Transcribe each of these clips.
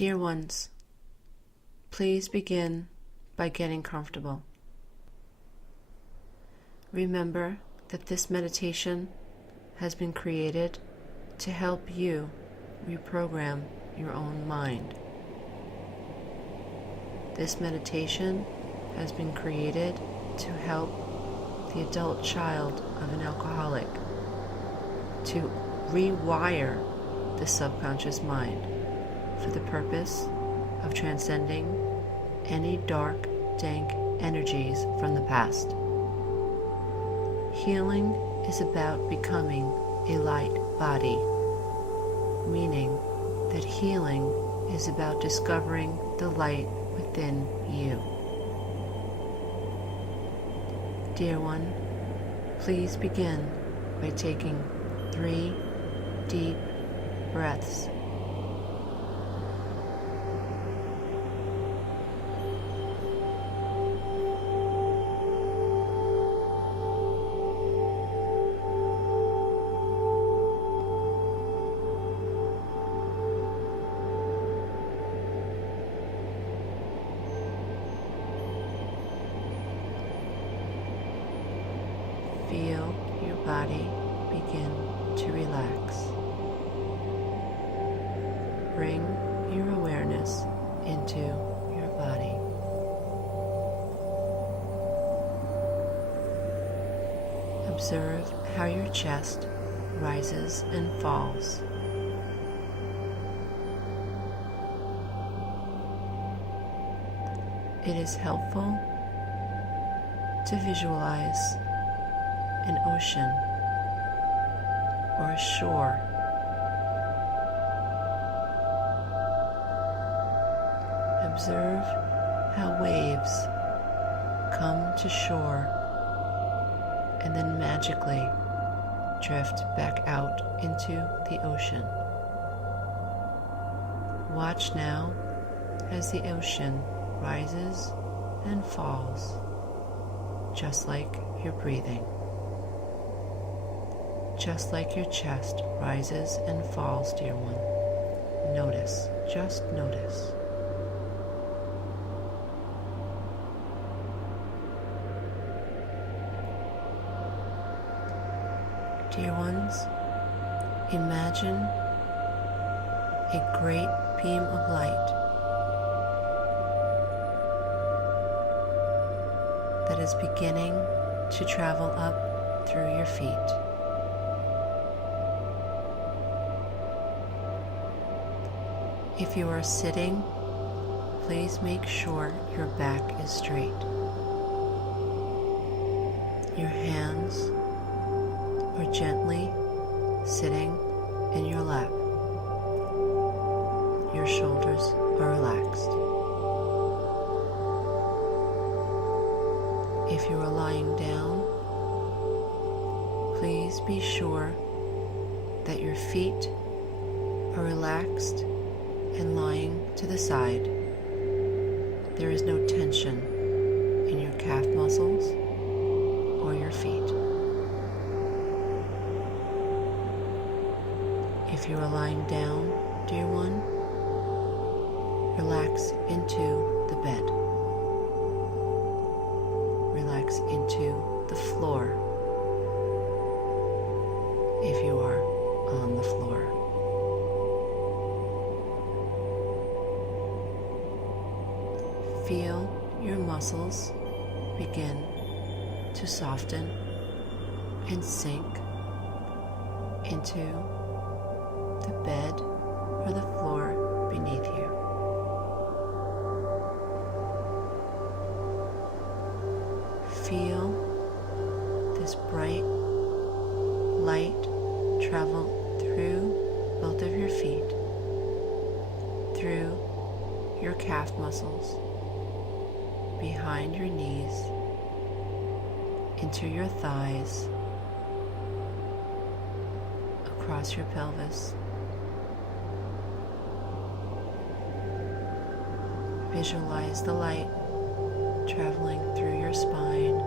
Dear ones, please begin by getting comfortable. Remember that this meditation has been created to help you reprogram your own mind. This meditation has been created to help the adult child of an alcoholic to rewire the subconscious mind for the purpose of transcending any dark, dank energies from the past. Healing is about becoming a light body, meaning that healing is about discovering the light within you. Dear one, please begin by taking 3 deep breaths. Feel your body begin to relax. Bring your awareness into your body. Observe how your chest rises and falls. It is helpful to visualize an ocean or a shore. Observe how waves come to shore and then magically drift back out into the ocean. Watch now as the ocean rises and falls, just like you're breathing. Just like your chest rises and falls, dear one. Notice, just notice. Dear ones, imagine a great beam of light that is beginning to travel up through your feet. If you are sitting, please make sure your back is straight. Your hands are gently sitting in your lap. Your shoulders are relaxed. If you are lying down, please be sure that your feet are relaxed and lying to the side. There is no tension in your calf muscles or your feet. If you are lying down, dear one, relax into the bed. Relax into the floor if you are on the floor. Feel your muscles begin to soften and sink into the bed or the floor beneath you. Feel this bright light travel through both of your feet, through your calf muscles, behind your knees, into your thighs, across your pelvis. Visualize the light traveling through your spine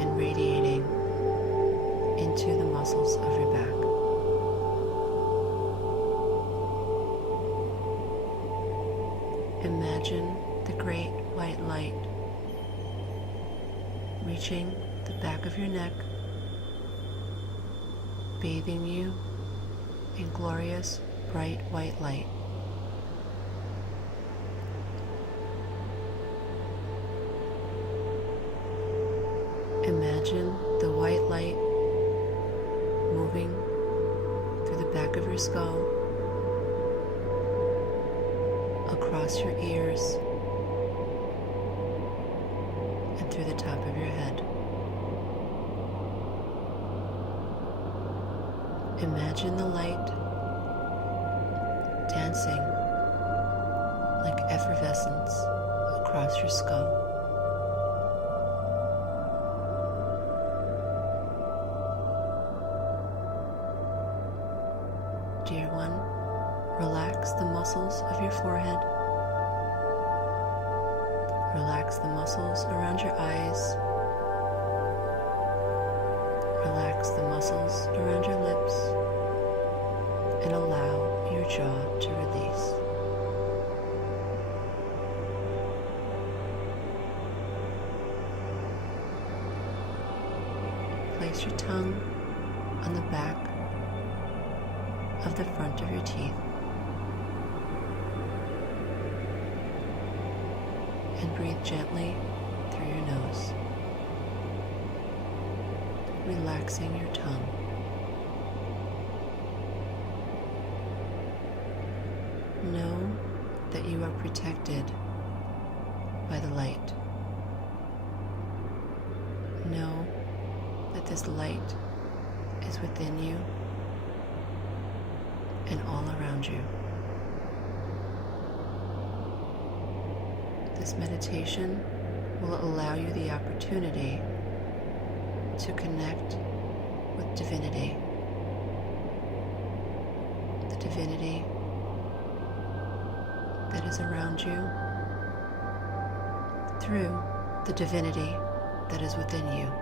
and radiating into the muscles of your back. Imagine the great white light reaching the back of your neck, bathing you in glorious, bright white light. Imagine the white light moving through the back of your skull, across your ears, and through the top of your head. Imagine the light dancing like effervescence across your skull. Dear one, relax the muscles of your forehead. Relax the muscles around your eyes. Relax the muscles around your lips and allow your jaw to release. Place your tongue on the back of the front of your teeth and breathe gently through your nose, relaxing your tongue. Know that you are protected by the light. Know that this light is within you and all around you. This meditation will allow you the opportunity to connect with divinity. The divinity that is around you through the divinity that is within you.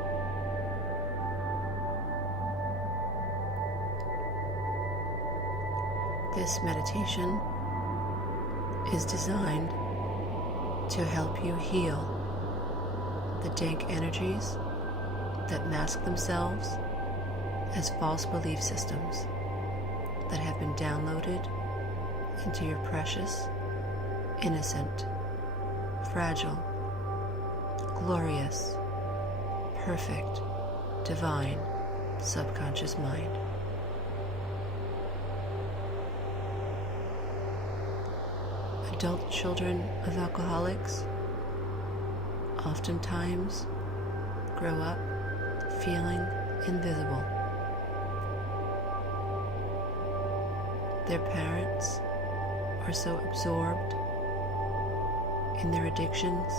This meditation is designed to help you heal the dank energies that mask themselves as false belief systems that have been downloaded into your precious, innocent, fragile, glorious, perfect, divine subconscious mind. Adult children of alcoholics oftentimes grow up feeling invisible. Their parents are so absorbed in their addictions,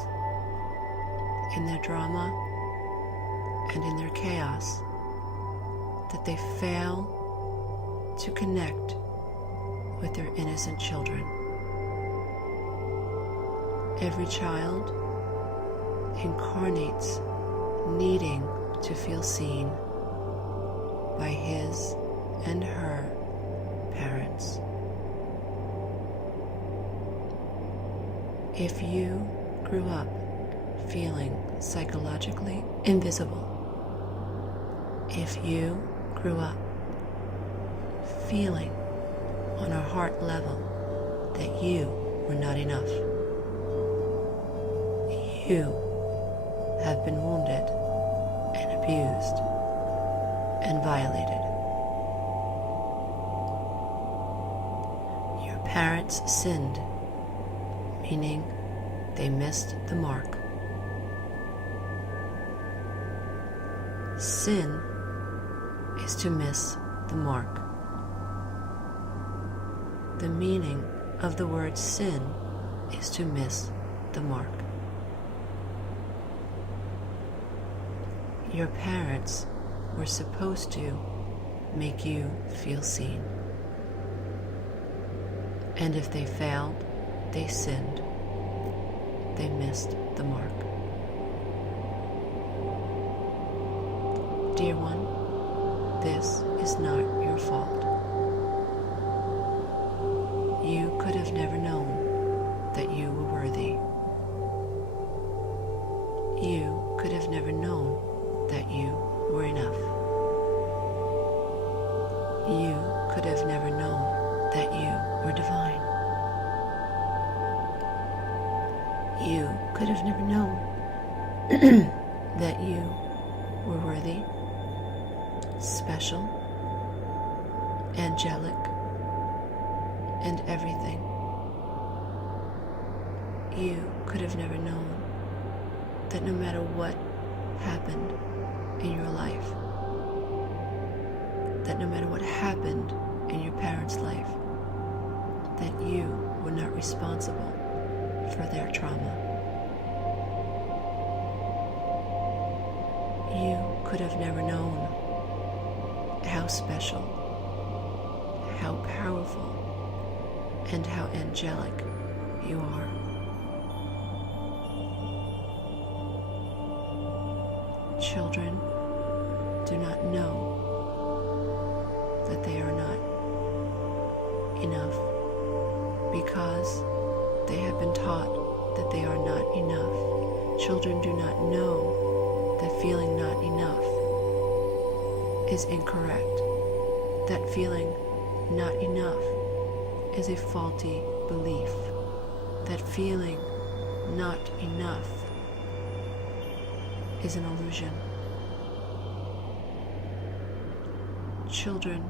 in their drama, and in their chaos that they fail to connect with their innocent children. Every child incarnates needing to feel seen by his and her parents. If you grew up feeling psychologically invisible, if you grew up feeling on a heart level that you were not enough, you have been wounded and abused and violated. Your parents sinned, meaning they missed the mark. Sin is to miss the mark. The meaning of the word sin is to miss the mark. Your parents were supposed to make you feel seen. And if they failed, they sinned. They missed the mark. Dear one, this is not your fault. You could have never known that you never known that you were worthy, special, angelic, and everything. You could have never known that no matter what happened in your life, that no matter what happened in your parents' life, that you were not responsible for their trauma. You could have never known how special, how powerful, and how angelic you are. Children do not know that they are not enough because they have been taught that they are not enough. Children do not know that feeling not enough is incorrect. That feeling not enough is a faulty belief. That feeling not enough is an illusion. Children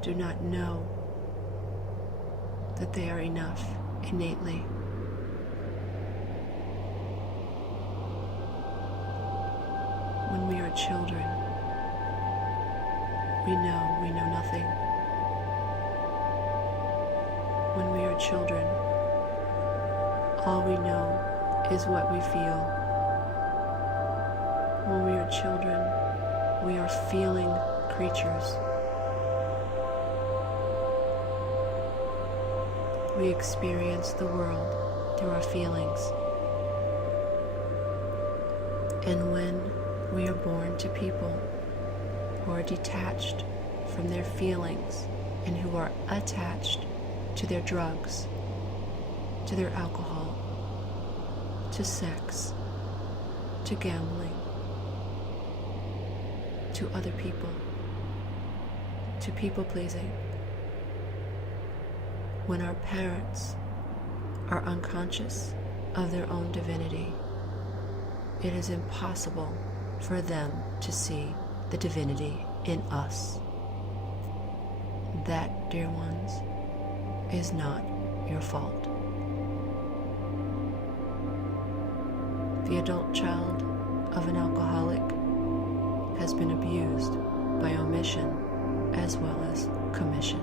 do not know that they are enough innately. When we are children, we know nothing. When we are children, all we know is what we feel. When we are children, we are feeling creatures. We experience the world through our feelings. And when we are born to people who are detached from their feelings and who are attached to their drugs, to their alcohol, to sex, to gambling, to other people, to people pleasing. When our parents are unconscious of their own divinity, it is impossible for them to see the divinity in us. That, dear ones, is not your fault. The adult child of an alcoholic has been abused by omission as well as commission.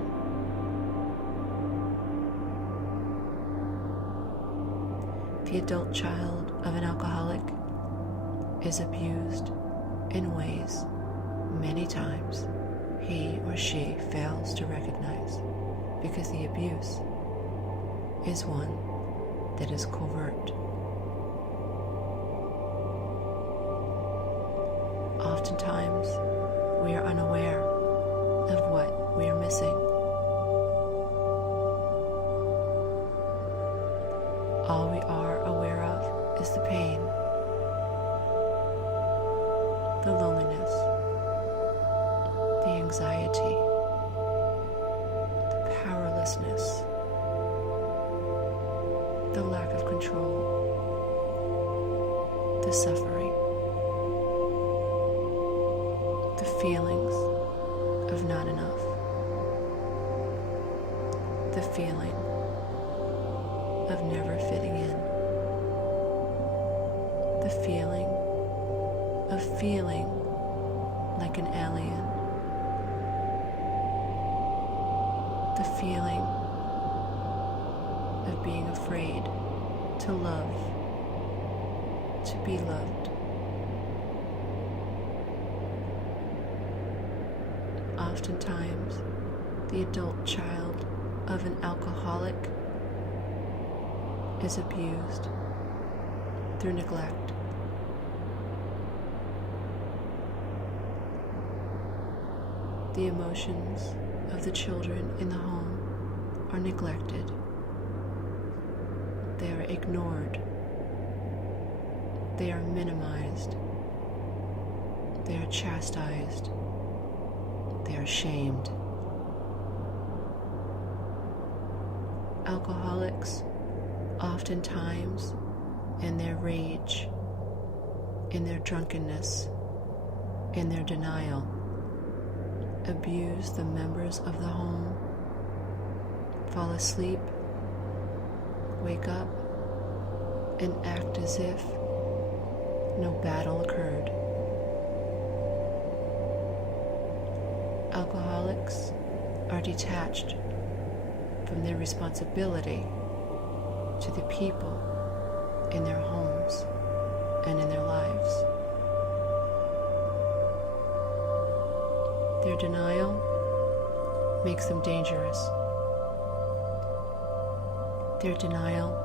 The adult child of an alcoholic is abused in ways many times he or she fails to recognize, because the abuse is one that is covert. Oftentimes, we are unaware of what we are missing. All we are aware of is the pain, the loneliness, the anxiety, the powerlessness, the lack of control, the suffering, the feelings of not enough, the feeling of never fitting in, the feeling of feeling like an alien, the feeling of being afraid to love, to be loved. Oftentimes, the adult child of an alcoholic is abused through neglect. The emotions of the children in the home are neglected. They are ignored. They are minimized. They are chastised. They are shamed. Alcoholics oftentimes in their rage, in their drunkenness, in their denial, abuse the members of the home, fall asleep, wake up, and act as if no battle occurred. Alcoholics are detached from their responsibility to the people in their homes and in their lives. Their denial makes them dangerous. Their denial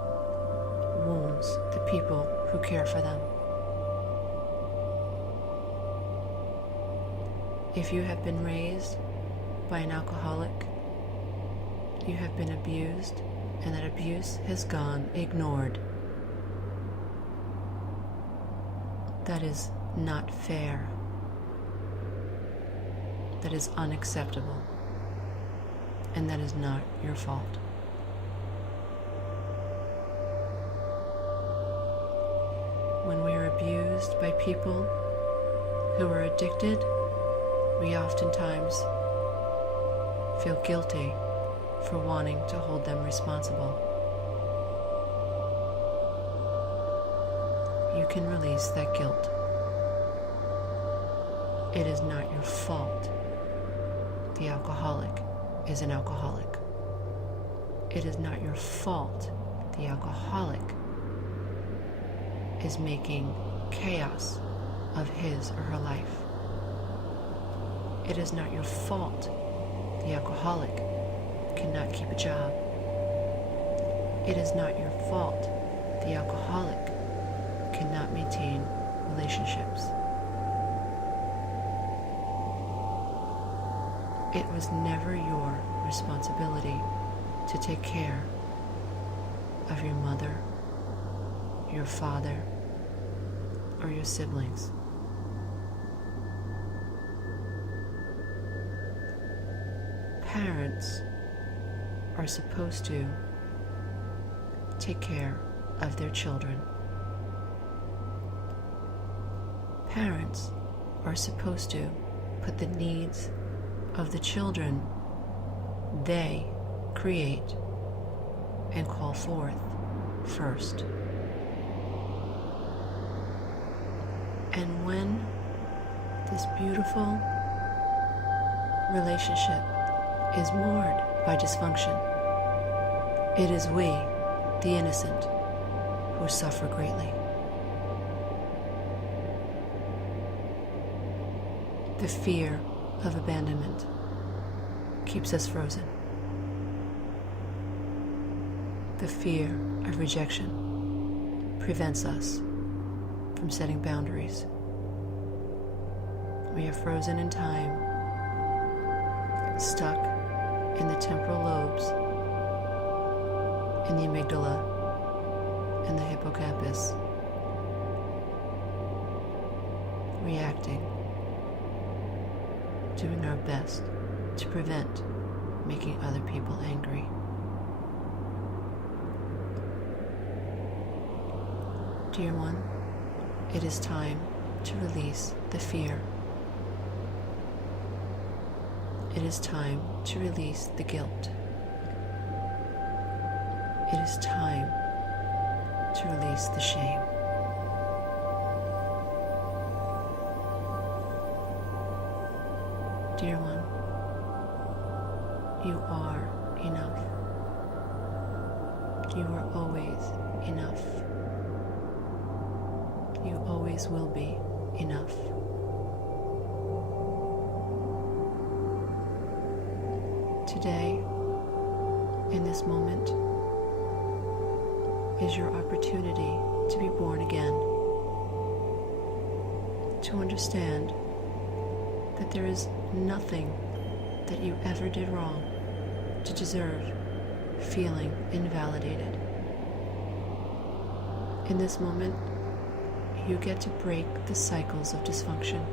wounds the people who care for them. If you have been raised by an alcoholic, you have been abused, and that abuse has gone ignored. That is not fair. That is unacceptable. And that is not your fault. When we are abused by people who are addicted, we oftentimes feel guilty for wanting to hold them responsible. You can release that guilt. It is not your fault. The alcoholic is an alcoholic. It is not your fault. The alcoholic is making chaos of his or her life. It is not your fault. The alcoholic cannot keep a job. It is not your fault. The alcoholic cannot maintain relationships. It was never your responsibility to take care of your mother, your father, or your siblings. Parents are supposed to take care of their children. Parents are supposed to put the needs of the children they create and call forth first. And when this beautiful relationship is marred by dysfunction, it is we, the innocent, who suffer greatly. The fear of abandonment keeps us frozen. The fear of rejection prevents us from setting boundaries. We are frozen in time, stuck in the temporal lobes, in the amygdala and the hippocampus, reacting, doing our best to prevent making other people angry. Dear one, it is time to release the fear. It is time to release the guilt. It is time to release the shame. Dear one, you are enough. You are always enough. You always will be enough. Today, in this moment, is your opportunity to be born again, to understand that there is nothing that you ever did wrong to deserve feeling invalidated. In this moment, you get to break the cycles of dysfunction.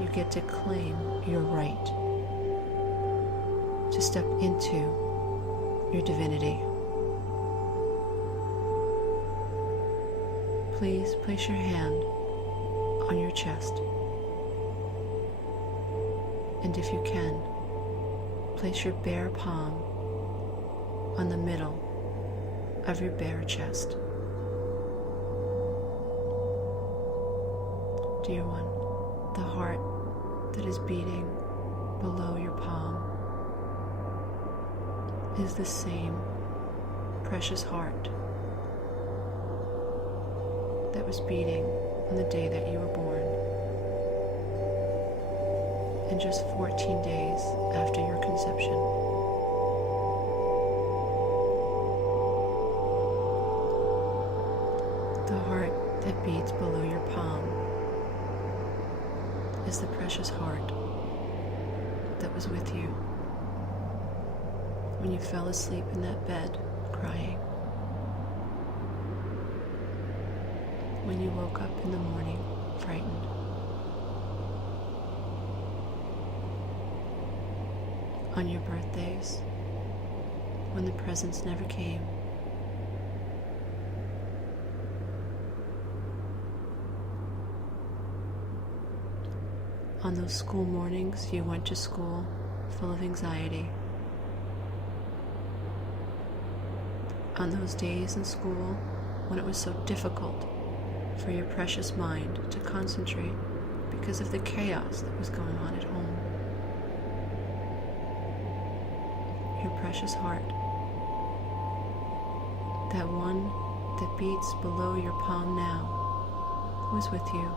You get to claim your right to step into your divinity. please place your hand on your chest. And if you can, place your bare palm on the middle of your bare chest. Dear one, the heart that is beating below your palm is the same precious heart that was beating on the day that you were born, and just 14 days after your conception. The heart that beats below your palm is the precious heart that was with you when you fell asleep in that bed crying, when you woke up in the morning frightened, on your birthdays when the presents never came, on those school mornings you went to school full of anxiety, on those days in school when it was so difficult for your precious mind to concentrate because of the chaos that was going on at home. Your precious heart, that one that beats below your palm now, was with you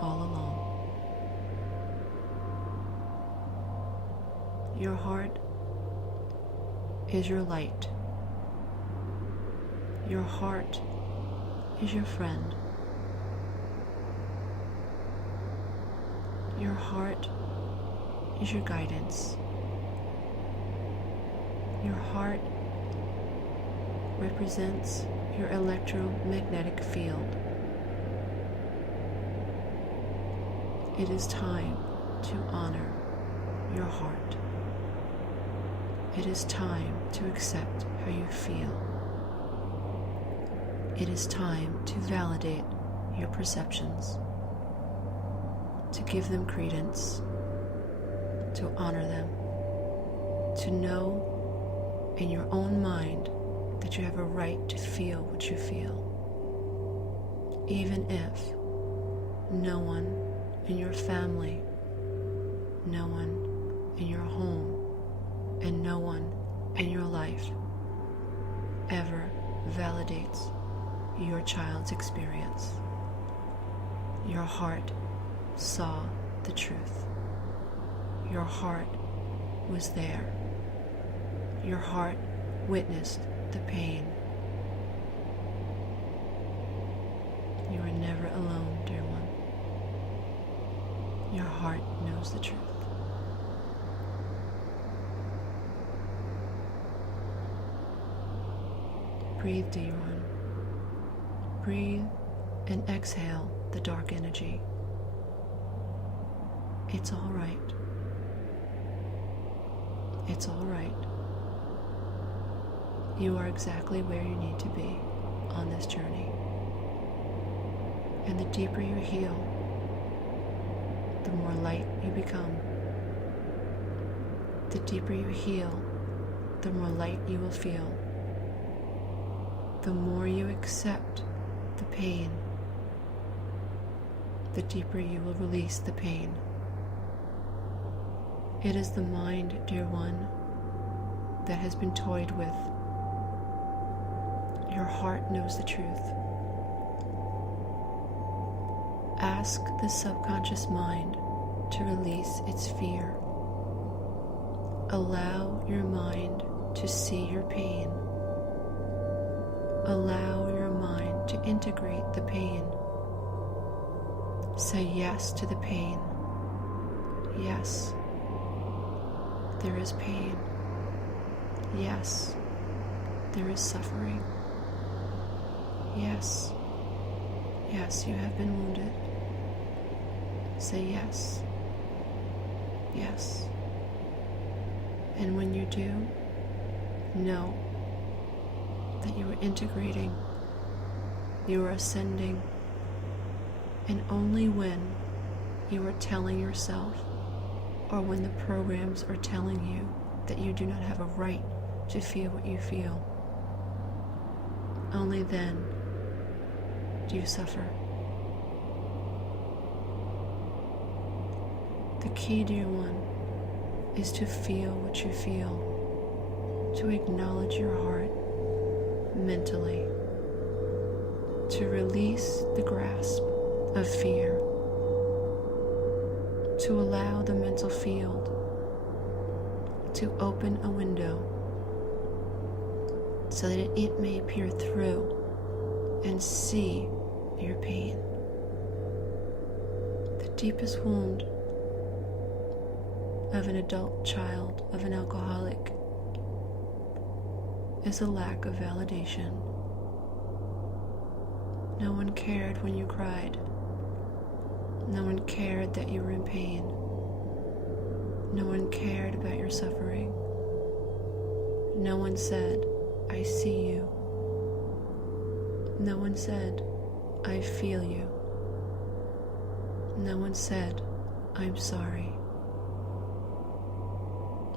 all along. Your heart is your light. Your heart is your friend. Your heart is your guidance. Your heart represents your electromagnetic field. It is time to honor your heart. It is time to accept how you feel. It is time to validate your perceptions, to give them credence, to honor them, to know in your own mind that you have a right to feel what you feel, even if no one in your family, no one in your home, and no one in your life ever validates your child's experience. Your heart saw the truth. Your heart was there. Your heart witnessed the pain. You are never alone, dear one. Your heart knows the truth. Breathe, dear one. Breathe and exhale the dark energy. It's all right. It's all right. You are exactly where you need to be on this journey. And the deeper you heal, the more light you become. The deeper you heal, the more light you will feel. The more you accept the pain, the deeper you will release the pain. It is the mind, dear one, that has been toyed with. Your heart knows the truth. Ask the subconscious mind to release its fear. Allow your mind to see your pain. Allow your mind to integrate the pain. Say yes to the pain. Yes, there is pain. Yes, there is suffering. Yes, yes, you have been wounded. Say yes, yes. And when you do, know that you are integrating You are ascending, and only when you are telling yourself, or when the programs are telling you that you do not have a right to feel what you feel, only then do you suffer. The key, dear one, is to feel what you feel, to acknowledge your heart mentally, to release the grasp of fear, to allow the mental field to open a window so that it may peer through and see your pain. The deepest wound of an adult child of an alcoholic is a lack of validation. No one cared when you cried. No one cared that you were in pain. No one cared about your suffering. No one said, I see you. No one said, I feel you. No one said, I'm sorry.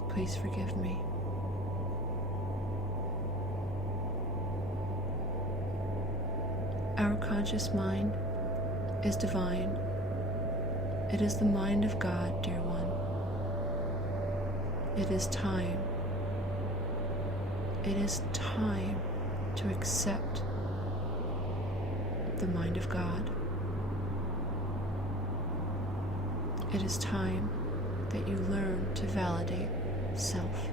Please forgive me. Our conscious mind is divine. It is the mind of God, dear one. It is time. It is time to accept the mind of God. It is time that you learn to validate self,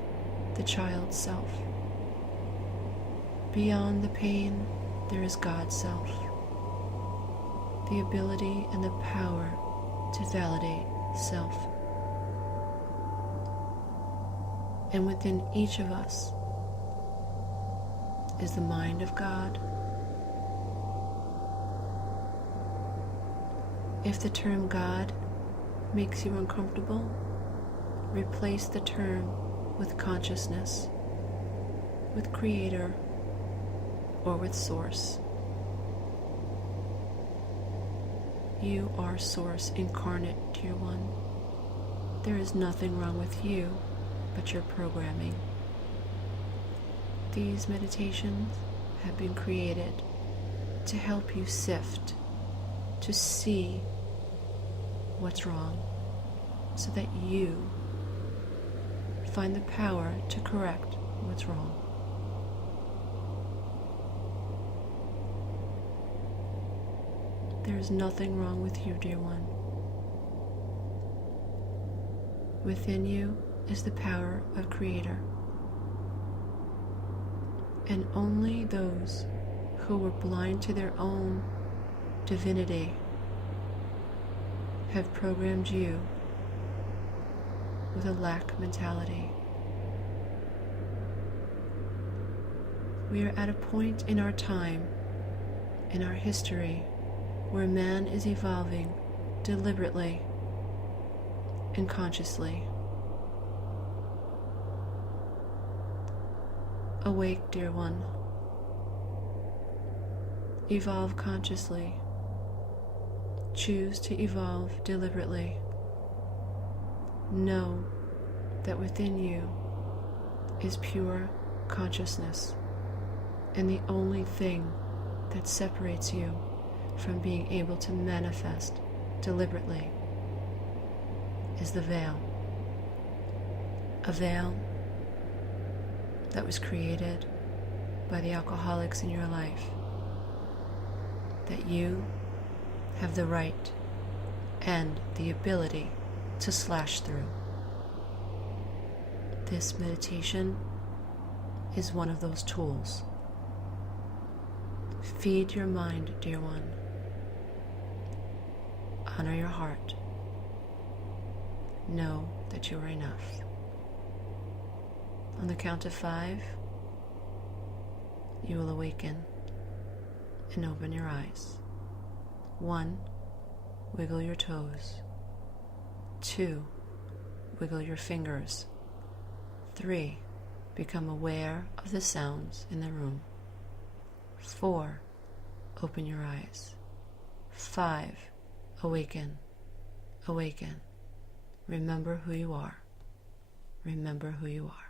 the child self. Beyond the pain, there is God's self. The ability and the power to validate self. And within each of us is the mind of God. If the term God makes you uncomfortable, replace the term with consciousness, with Creator, or with Source. You are Source incarnate, dear one. There is nothing wrong with you but your programming. These meditations have been created to help you sift, to see what's wrong, so that you find the power to correct what's wrong. There is nothing wrong with you, dear one. Within you is the power of Creator. And only those who were blind to their own divinity have programmed you with a lack mentality. We are at a point in our time, in our history, where man is evolving deliberately and consciously. Awake, dear one. Evolve consciously. Choose to evolve deliberately. Know that within you is pure consciousness, and the only thing that separates you from being able to manifest deliberately is the veil. A veil that was created by the alcoholics in your life, that you have the right and the ability to slash through. This meditation is one of those tools. Feed your mind, dear one. Honor your heart. Know that you are enough. On the count of 5, you will awaken and open your eyes. 1, wiggle your toes. 2, wiggle your fingers. 3, become aware of the sounds in the room. 4, Open your eyes. 5. Awaken. Awaken. Remember who you are. Remember who you are.